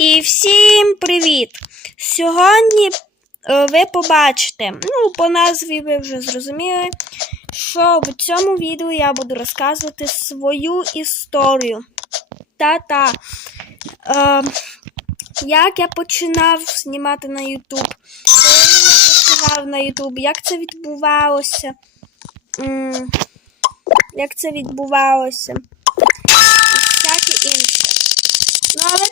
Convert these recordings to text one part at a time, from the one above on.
І всім привіт! Сьогодні е, ви побачите, ну, по назві ви вже зрозуміли, що в цьому відео я буду розказувати свою історію. Та-та. Е, як я починав знімати на YouTube, коли я починав на YouTube, як це відбувалося, як це відбувалося, і всяке інше. Ну, але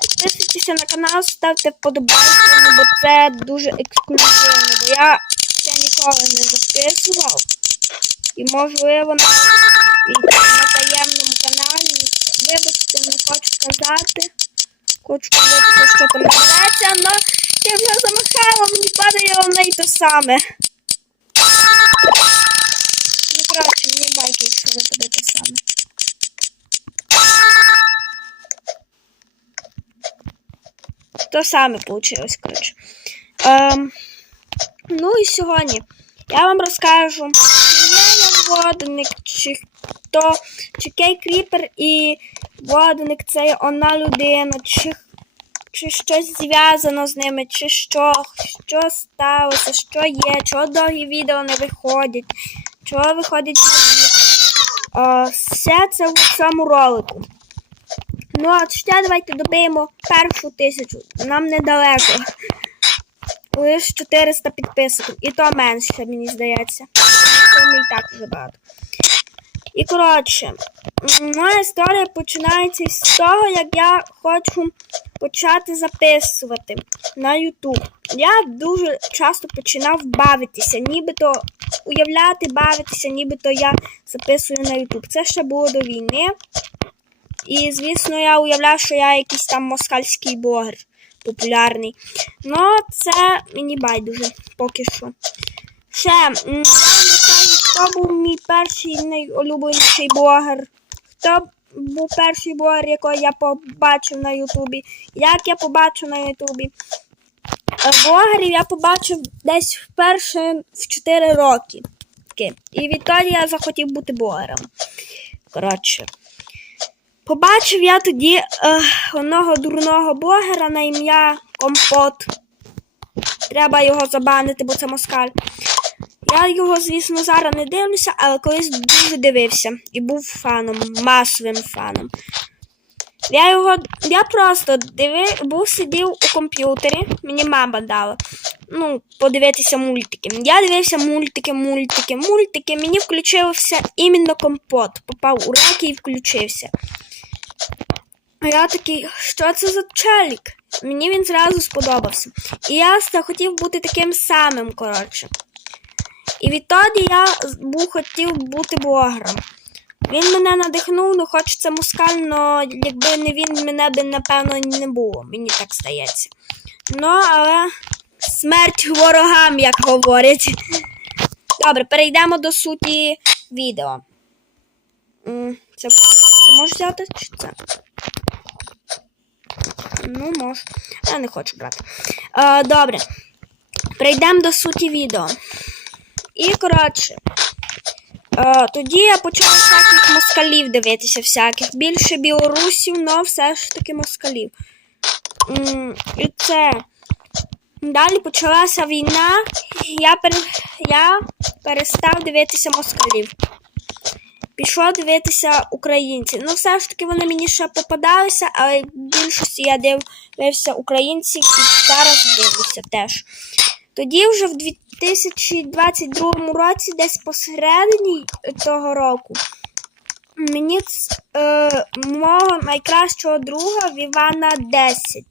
підписуйтеся на канал, ставте вподобайки, ну, бо це дуже ексклюзивно, бо я це ніколи не записував. І можливо навіть на таємному каналі. Вибачте, не хочу сказати. Хочу подивитися, що там ведеться, але я вже замахала, мені падає одне й те саме. Ну, коротше, мені байки, якщо випаде те саме. То саме вийшло, коротше. Ем, ну і сьогодні я вам розкажу, чи є водник, чи хто, чи Кей Кріпер і водник це є одна людина, чи, чи щось зв'язано з ними, чи що, що сталося, що є, чого довгі відео не виходять, чого виходять нові. Е, все це в цьому ролику. Ну, а ще давайте добиємо першу тисячу. Нам недалеко. Лише 400 підписок. І то менше, мені здається. Це не і так вже багато. І коротше, моя історія починається з того, як я хочу почати записувати на YouTube. Я дуже часто починав бавитися, нібито уявляти, бавитися, нібито я записую на YouTube. Це ще було до війни. І, звісно, я уявляв, що я якийсь там москальський блогер популярний. Ну, це мені байдуже поки що. Ще, я хто був мій перший найулюбленіший блогер. Хто був перший блогер, якого я побачив на Ютубі. Як я побачив на Ютубі. Е, Блогерів я побачив десь вперше в 4 роки. І відтоді я захотів бути блогером. Коротше. Побачив я тоді е, одного дурного блогера на ім'я Компот. Треба його забанити, бо це москаль. Я його, звісно, зараз не дивлюся, але колись дуже дивився і був фаном, масовим фаном. Я його. Я просто дивив, був сидів у комп'ютері, мені мама дала. Ну, подивитися мультики. Я дивився мультики, мультики, мультики. Мені включився іменно компот. Попав у реки і включився. Я такий, що це за челік? Мені він зразу сподобався. І я захотів бути таким самим, коротше. І відтоді я був хотів бути блогером. Він мене надихнув, ну хоч це мускаль, но якби не він, мене би, напевно, не було. Мені так здається. Ну, але смерть ворогам, як говорять. Добре, перейдемо до суті відео. Це, це можеш взяти чи це? Ну, можу. Я не хочу брати. Е, добре. Перейдемо до суті відео. І, коротше, е, тоді я почала всяких москалів дивитися, всяких. Більше білорусів, але все ж таки москалів. І це. Далі почалася війна. Я, пер... я перестав дивитися москалів. Пішов дивитися українців. Ну, все ж таки вони мені ще попадалися, але в більшості я дивився українців і зараз дивлюся теж. Тоді вже в 2022 році, десь посередині того року, мені е, мого найкращого друга в Івана 10.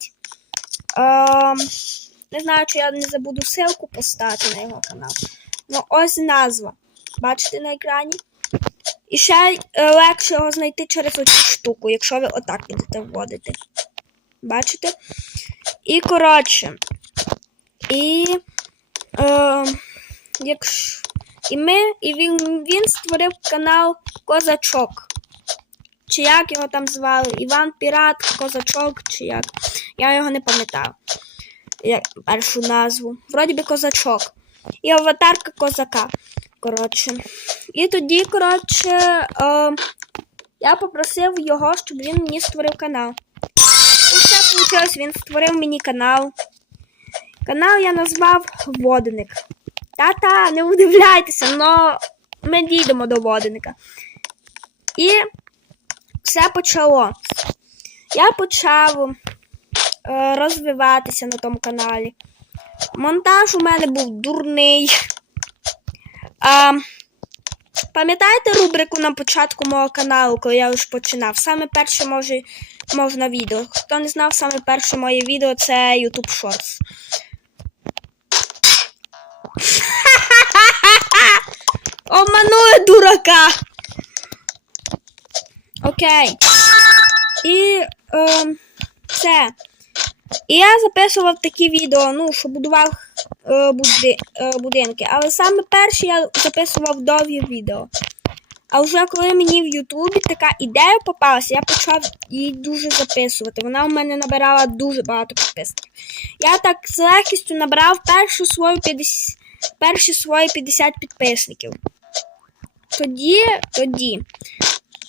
Е, не знаю, чи я не забуду ссылку поставити на його канал. Ну, ось назва. Бачите на екрані? І ще е, легше його знайти через оцю штуку, якщо ви отак будете вводити. Бачите? І коротше. І. Е, якщо, і ми, і він, він створив канал Козачок. Чи як його там звали? Іван Пірат, Козачок, чи як. Я його не пам'ятав. Першу назву. Вроді би козачок. І аватарка козака. Коротше. І тоді, коротше, е, я попросив його, щоб він мені створив канал. І все вийшло, він створив мені канал. Канал я назвав Водник. Та-та, не удивляйтеся, але ми дійдемо до водника. І все почало. Я почав е, розвиватися на тому каналі. Монтаж у мене був дурний. А, пам'ятаєте рубрику на початку мого каналу, коли я лише починав? Саме перше може, можна відео. Хто не знав, саме перше моє відео це YouTube Shorts. Обманули дурака. Окей. І ем, це. І я записував такі відео, ну, що будував е, буди, е, будинки. Але саме перше я записував довгі відео. А вже коли мені в Ютубі така ідея попалася, я почав її дуже записувати. Вона у мене набирала дуже багато підписників. Я так з легкістю набрав першу свою 50, перші свої 50 підписників. Тоді, тоді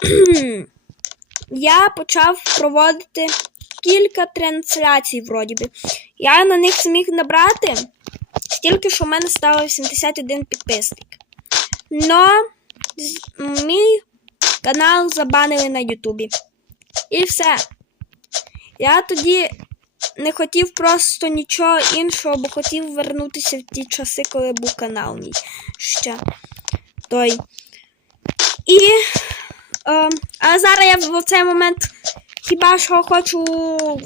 я почав проводити кілька трансляцій, вроді би. Я на них зміг набрати стільки, що в мене стало 81 підписник. Но мій канал забанили на Ютубі. І все. Я тоді не хотів просто нічого іншого, бо хотів вернутися в ті часи, коли був канал мій ще. Той. І. Е, але зараз я в цей момент хіба що хочу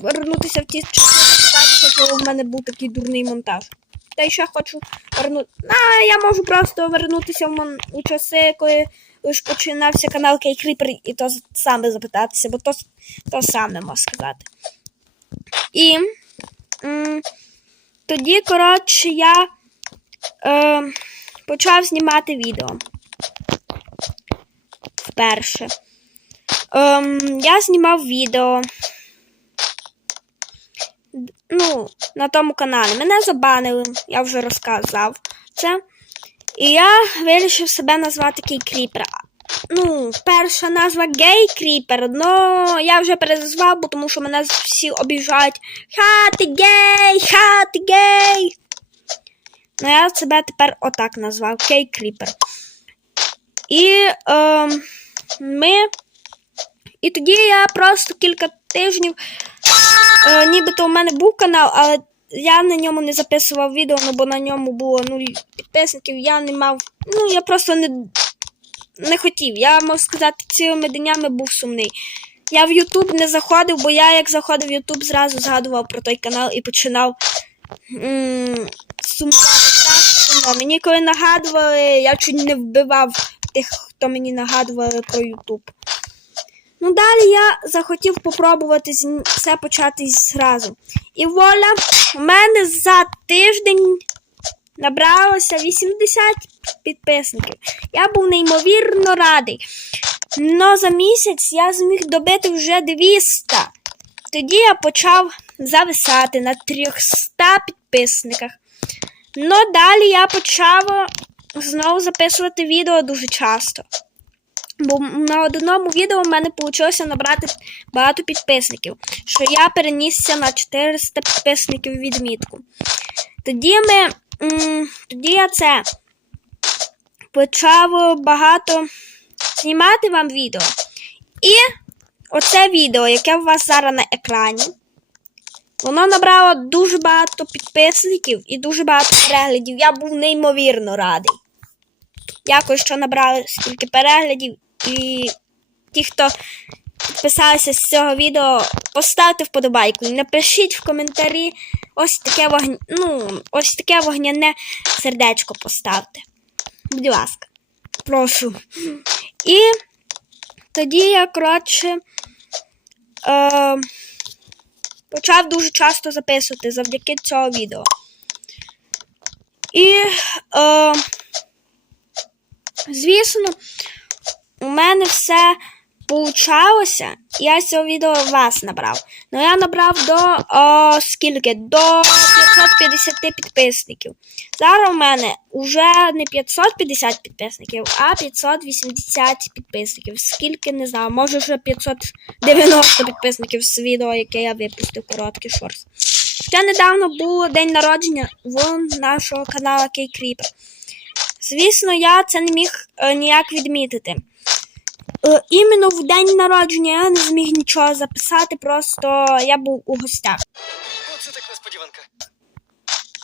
вернутися в ті часи, коли в мене був такий дурний монтаж. Та й ще хочу вернути. А, я можу просто вернутися в мон... у часи, коли лише починався канал Кейкріпер і то саме запитатися, бо то, то саме можу сказати. І м, тоді, коротше, я е, почав знімати відео. Вперше. Ем, я знімав відео. Ну, на тому каналі. Мене забанили, я вже розказав це. І я вирішив себе назвати Кей Кріпер. Ну, перша назва Гей Кріпер, але я вже перезвав, бо тому що мене всі обіжають. Ха, ти гей, ха, ти гей. Ну, я себе тепер отак назвав Кей Кріпер. І ем, ми. І тоді я просто кілька тижнів. Е, нібито у мене був канал, але я на ньому не записував відео, ну, бо на ньому було нуль підписників. Я не мав. Ну, я просто не, не хотів. Я можу сказати, цілими днями був сумний. Я в Ютуб не заходив, бо я як заходив в Ютуб, зразу згадував про той канал і починав м- сумувати так сумно. Мені коли нагадували, я чуть не вбивав тих, хто мені нагадували про Ютуб. Ну, далі я захотів попробувати все почати зразу. І воля, у мене за тиждень набралося 80 підписників. Я був неймовірно радий. Но за місяць я зміг добити вже 200. Тоді я почав зависати на 300 підписниках. Ну, далі я почав знову записувати відео дуже часто. Бо на одному відео в мене вийшло набрати багато підписників, що я перенісся на 400 підписників відмітку. Тоді ми. тоді я це почав багато знімати вам відео. І оце відео, яке у вас зараз на екрані, воно набрало дуже багато підписників і дуже багато переглядів. Я був неймовірно радий. Дякую, що набрали стільки переглядів. І ті, хто підписалися з цього відео, поставте вподобайку і напишіть в коментарі ось таке вогня... ну, ось таке вогняне сердечко поставте. Будь ласка, прошу. І тоді я, коротше, е, почав дуже часто записувати завдяки цього відео. І, е, звісно, у мене все получалося, я цього відео вас набрав. Ну я набрав до о, скільки? До 550 підписників. Зараз у мене вже не 550 підписників, а 580 підписників. Скільки не знаю, може вже 590 підписників з відео, яке я випустив короткий шорс. Ще недавно було день народження в нашого каналу Кейкріпер. Звісно, я це не міг е, ніяк відмітити. Е, іменно в день народження я не зміг нічого записати, просто я був у гостях. Оце так несподіванка.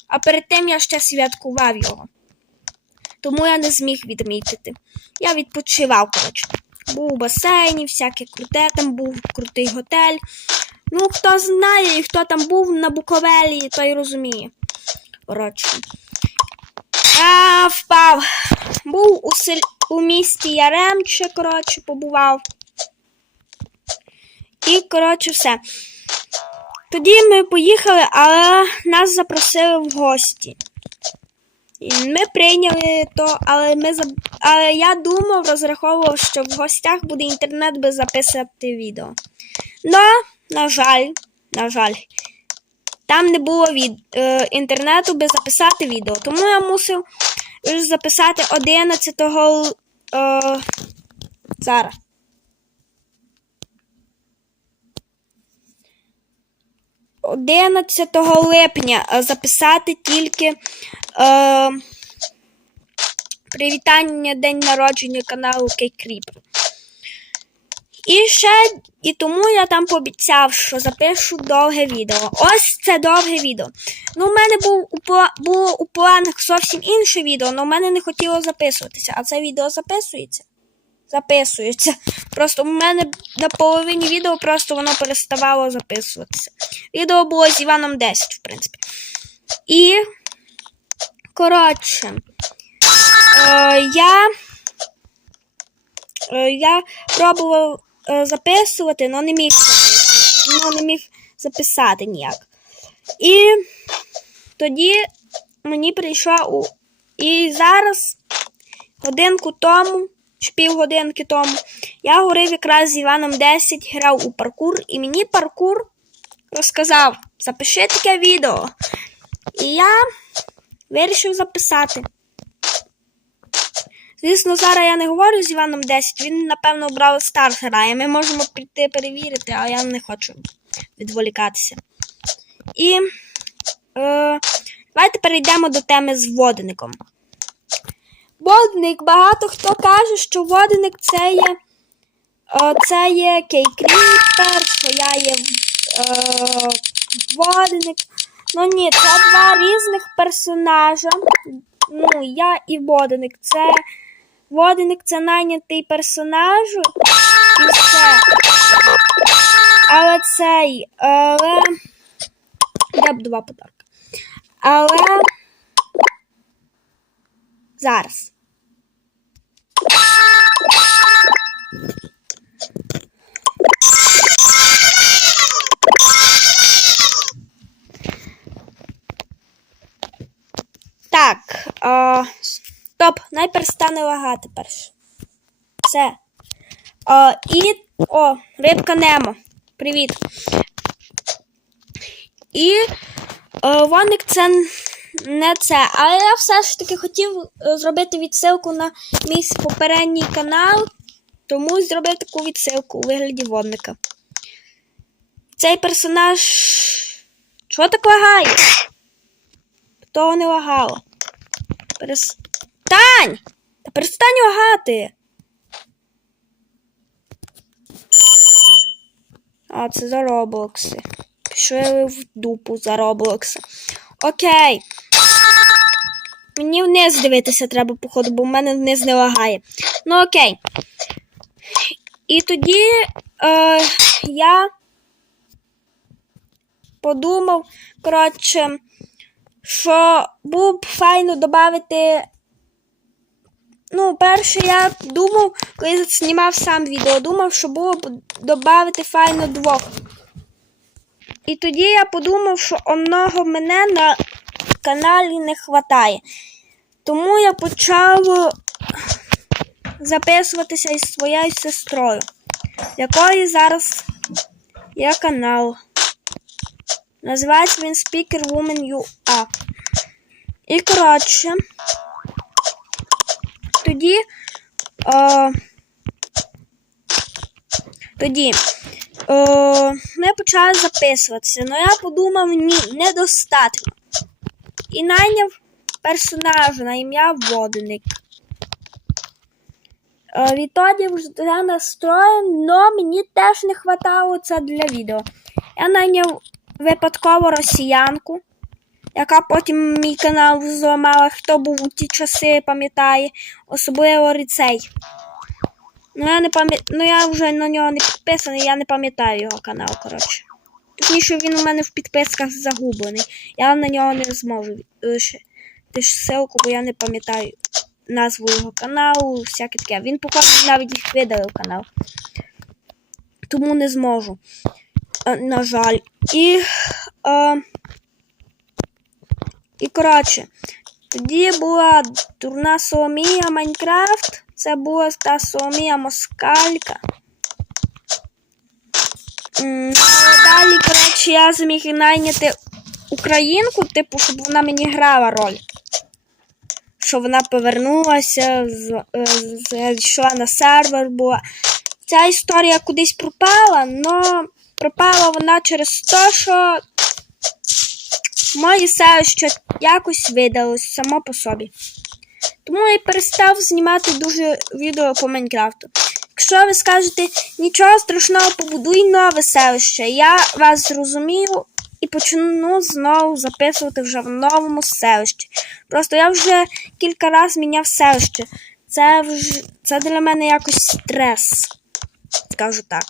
А перед тим я ще святкував його. Тому я не зміг відмітити. Я відпочивав, коротше. Був у басейні, всяке круте, там був крутий готель. Ну, хто знає і хто там був на Буковелі, той розуміє. Коротше. Я впав. Був у, сел... у місті Яремче, коротше, побував. І, коротше, все. Тоді ми поїхали, але нас запросили в гості. І ми прийняли то, але ми заб... але я думав, розраховував, що в гостях буде інтернет, би записати відео. Но, на жаль, на жаль, там не було від... е, інтернету, би записати відео. Тому я мусив записати 11 л- е, зараз. – 11 липня е, записати тільки е, привітання день народження каналу Кейкріп. І ще, і тому я там пообіцяв, що запишу довге відео. Ось це довге відео. Ну, у мене був було у планах зовсім інше відео, але в мене не хотіло записуватися. А це відео записується? Записується. Просто у мене на половині відео просто воно переставало записуватися. Відео було з Іваном 10, в принципі. І, коротше, е, я, е, я пробував записувати, але не міг записувати. Ну, не міг записати ніяк. І тоді мені прийшла у. І зараз, годинку тому, чи півгодинки тому, я говорив якраз з Іваном 10, грав у паркур, і мені паркур розказав: запиши таке відео. І я вирішив записати. Звісно, зараз я не говорю з Іваном 10, він, напевно, обрав старт грає. Ми можемо піти перевірити, а я не хочу відволікатися. І е, давайте перейдемо до теми з водником. Водник, багато хто каже, що водник це є. Е, це є кейкріпер, що я є е, водник. Ну ні, це два різних персонажа. Ну, я і водник. Це водник це найнятий персонажу І все. Але цей. Але. Я б два подарки. Але. Зараз. Так. А, стоп. Найперш стане лагати перш. Все. А, і. О, рибка Немо. Привіт. І е, Воник це не це. Але я все ж таки хотів е, зробити відсилку на мій попередній канал, тому зробив таку відсилку у вигляді водника. Цей персонаж. Чого так лагає? Того не лагало. Перестань! Та перестань лагати! А, це за Роблокси. Пішли в дупу за Роблокси. Окей. Мені вниз дивитися треба, походу, бо в мене вниз не лагає. Ну окей. І тоді е, я подумав, коротше, що було б файно додати. Ну, перше, я думав, коли знімав сам відео, думав, що було б додати файно двох. І тоді я подумав, що одного мене на каналі не вистачає. Тому я почав записуватися із своєю сестрою. якої зараз є канал. Називається він Speaker Woman UA. І коротше, тоді. Е, тоді е, ми почали записуватися, але я подумав, ні, недостатньо. І найняв персонажа на ім'я Водник. Е, Відтоді вже настроєн, але мені теж не хватало це для відео. Я найняв випадково росіянку, яка потім мій канал зламала, хто був у ті часи, пам'ятає, особливо Ріцей. Ну я не ну я вже на нього не підписаний, я не пам'ятаю його канал, коротше. Точніше, він у мене в підписках загублений. Я на нього не зможу лишити ссылку, бо я не пам'ятаю назву його каналу, всяке таке. Він, походу, навіть їх видалив канал. Тому не зможу. Е, на жаль. І. Е, і коротше, тоді була дурна Соломія Майнкрафт. Це була та Соломія Москалька. Далі, коротше, я зміг найняти українку, типу, щоб вона мені грала роль. Що вона повернулася, з- е, зайшла на сервер, була. Ця історія кудись пропала, але пропала вона через те, що моє селище якось видалось само по собі. Тому я перестав знімати дуже відео по Майнкрафту. Якщо ви скажете нічого страшного, побудуй нове селище, я вас зрозумію і почну знову записувати вже в новому селищі. Просто я вже кілька разів міняв селище. Це вже це для мене якось стрес, скажу так.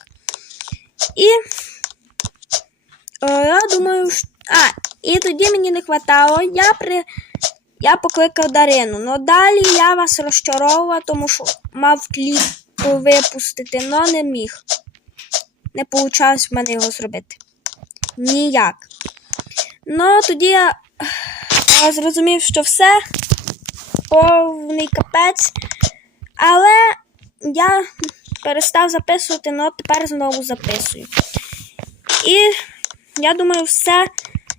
І е, я думаю, що... а, і тоді мені не хватало. Я при я покликав Дарину. Ну далі я вас розчаровував, тому що мав кліп випустити, але не міг. Не вийшло в мене його зробити. Ніяк. Ну, тоді я зрозумів, що все повний капець. Але я перестав записувати, але тепер знову записую. І я думаю, все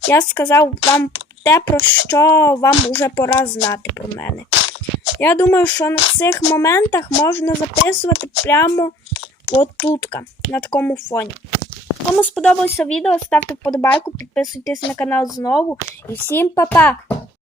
я сказав вам те, про що вам вже пора знати про мене. Я думаю, що на цих моментах можна записувати прямо отутка, на такому фоні. Кому сподобалося відео, ставте вподобайку, підписуйтесь на канал знову. І всім па-па!